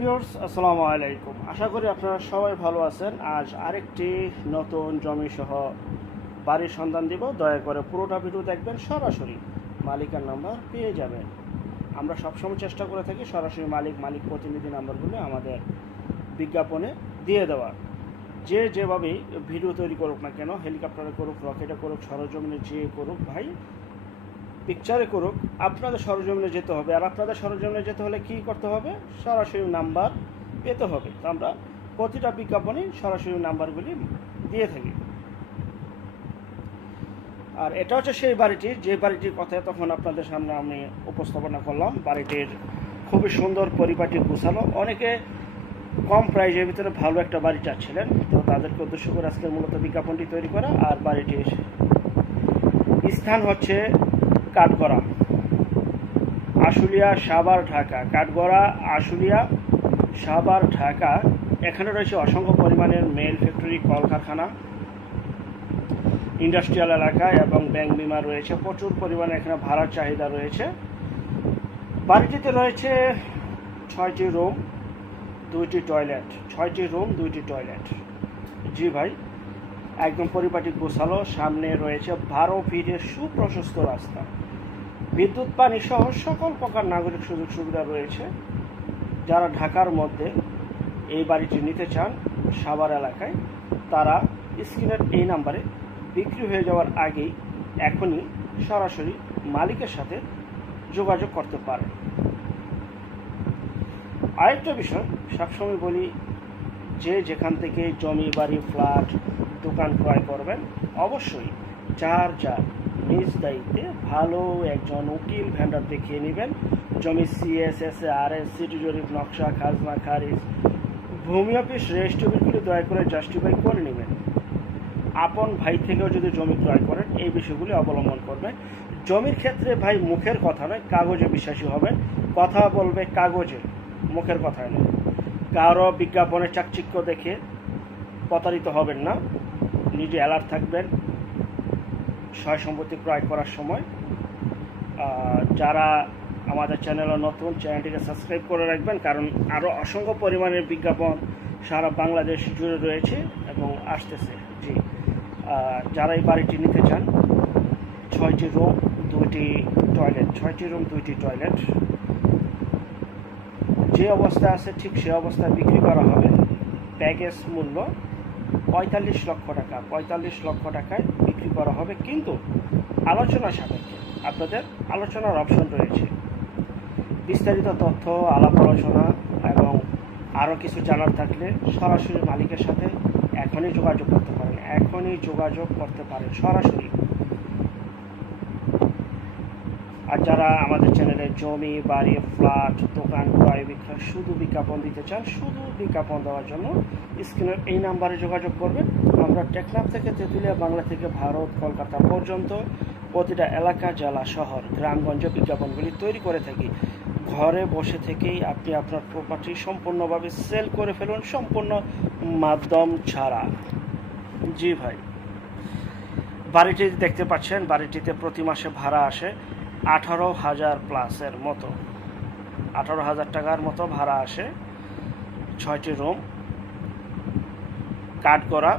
Viewers আসসালামু আলাইকুম আশা করি আপনারা সবাই ভালো আছেন। আজ আরেকটি নতুন জমি সহ বাড়ির সন্ধান দিব। দয়া করে পুরোটা ভিডিও দেখবেন, সরাসরি মালিকের নাম্বার পেয়ে যাবেন। আমরা সবসময় চেষ্টা করে থাকি সরাসরি মালিক মালিক প্রতিনিধি নাম্বারগুলো আমাদের বিজ্ঞাপনে দিয়ে দেওয়ার। যে যেভাবেই ভিডিও তৈরি করুক না কেন, হেলিকপ্টারে করুক, রকেটে করুক, সরজমিনে যে করুক, ভাই পিকচারে করুক, আপনাদের সরজমিনে যেতে হবে। আর আপনাদের সরজমিনে যেতে হলে কি করতে হবে? সরাসরি নাম্বার পেতে হবে। তো আমরা প্রতিটা বিজ্ঞাপনে সরাসরি নাম্বারগুলি দিয়ে থাকি। আর এটা হচ্ছে সেই বাড়িটি। যে বাড়িটির কথা তখন আপনাদের সামনে আমি উপস্থাপনা করলাম। বাড়িটির খুবই সুন্দর পরিপাটি গুছানো অনেকে কম প্রাইজের ভিতরে ভালো একটা বাড়ি চাচ্ছিলেন। তো তাদেরকে উদ্দেশ্য করে আজকের মূলত বিজ্ঞাপনটি তৈরি করা। আর বাড়িটির স্থান হচ্ছে কাঠগড়া। আশুলিয়া, সাভার, ঢাকা। কাঠগড়া, আশুলিয়া, সাভার, ঢাকা। এখানে রয়েছে অসংখ্য পরিমাণের মেল ফ্যাক্টরি, কলকারখানা, ইন্ডাস্ট্রিয়াল এলাকা এবং ব্যাংক বিমা রয়েছে। প্রচুর পরিমাণে এখানে ভাড়ার চাহিদা রয়েছে। বাড়িটিতে রয়েছে ছয়টি রুম, দুইটি টয়লেট। ছয়টি রুম, দুইটি টয়লেট। জি ভাই। একদম পরিপাটি গোছালো, সামনে রয়েছে বারো ফিটের সুপ্রশস্ত রাস্তা। বিদ্যুৎ, পানি সহ সকল প্রকার নাগরিক সুযোগ সুবিধা রয়েছে। যারা ঢাকার মধ্যে এই বাড়িটি নিতে চান, সাভার এলাকায়, তারা স্ক্রিনের এই নাম্বারে বিক্রি হয়ে যাওয়ার আগেই এখনই সরাসরি মালিকের সাথে যোগাযোগ করতে পারেন। আরেকটা বিষয় সবসময় বলি যে যেখান থেকে জমি, বাড়ি, ফ্ল্যাট, দোকান ক্রয় করবেন, অবশ্যই যার যার নিজ দায়িত্বে ভালো একজন উকিল ভেন্ডার দেখিয়ে নেবেন। জমি সিএসএস আর এস সিটি জরিপ, নকশা, খাজনা, খারিজ, ভূমি অফিস রেজিস্ট্রিগুলি দয়া করে জাস্টিফাই করে নেবেন। আপন ভাই থেকেও যদি জমি ক্রয় করেন, এই বিষয়গুলি অবলম্বন করবেন। জমির ক্ষেত্রে ভাই মুখের কথা নয়, কাগজে বিশ্বাসী হবেন। কথা বলবে কাগজে, মুখের কথায় নয়। কারও বিজ্ঞাপনের চাকচিক্য দেখে প্রতারিত হবেন না। নিজে অ্যালার্ট থাকবেন। সয় সম্পত্তি ক্রয় করার সময়। যারা আমাদের চ্যানেলে নতুন চ্যানেলটিকে সাবস্ক্রাইব করে রাখবেন, কারণ আরও অসংখ্য পরিমাণের বিজ্ঞাপন সারা বাংলাদেশ জুড়ে রয়েছে এবং আসতেছে। জি। যারা এই বাড়িটি নিতে চান, ছয়টি রুম দুইটি টয়লেট ছয়টি রুম দুইটি টয়লেট যে অবস্থায় আছে, ঠিক সে অবস্থায় বিক্রি করা হবে। প্যাকেজ মূল্য পঁয়তাল্লিশ লক্ষ টাকা, পঁয়তাল্লিশ লক্ষ টাকায় বিক্রি করা হবে। কিন্তু আলোচনা সাপেক্ষে আপনাদের আলোচনার অপশন রয়েছে। বিস্তারিত তথ্য, আলাপ আলোচনা এবং আরও কিছু জানার থাকলে সরাসরি মালিকের সাথে এখনই যোগাযোগ করতে পারেন। এখনই যোগাযোগ করতে পারেন সরাসরি। আর যারা আমাদের চ্যানেলে জমি, বাড়ি, ফ্ল্যাট, দোকান, ক্রয়, বিক্রয় শুধু বিজ্ঞাপন দিতে চান, শুধু বিজ্ঞাপন দেওয়ার জন্য স্ক্রিনের এই নাম্বারে যোগাযোগ করবেন। আমরা টেকনাফ থেকে তেঁতুলিয়া, বাংলা থেকে ভারত, কলকাতা পর্যন্ত প্রতিটা এলাকা, জেলা, শহর, গ্রামগঞ্জে বিজ্ঞাপনগুলি তৈরি করে থাকি। ঘরে বসে থেকেই আপনি আপনার প্রপার্টি সম্পূর্ণভাবে সেল করে ফেলুন, সম্পূর্ণ মাধ্যম ছাড়া। জি ভাই। বাড়িটি দেখতে পাচ্ছেন, বাড়িটিতে প্রতি মাসে ভাড়া আসে। আঠারো হাজার প্লাসের মতো। আঠারো হাজার টাকার মতো ভাড়া আসে ছয়টি রুম। কাঠগড়া,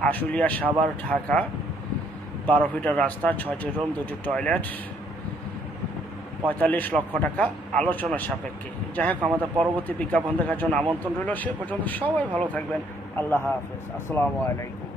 আশুলিয়া, সাভার, ঢাকা, বারো ফিটের রাস্তা, ছয়টি রুম, দুটি টয়লেট, পঁয়তাল্লিশ লক্ষ টাকা আলোচনার সাপেক্ষে। যাই হোক, আমাদের পরবর্তী বিজ্ঞাপন দেখার জন্য আমন্ত্রণ রইল। সে পর্যন্ত সবাই ভালো থাকবেন। আল্লাহ হাফেজ। আসসালামু আলাইকুম।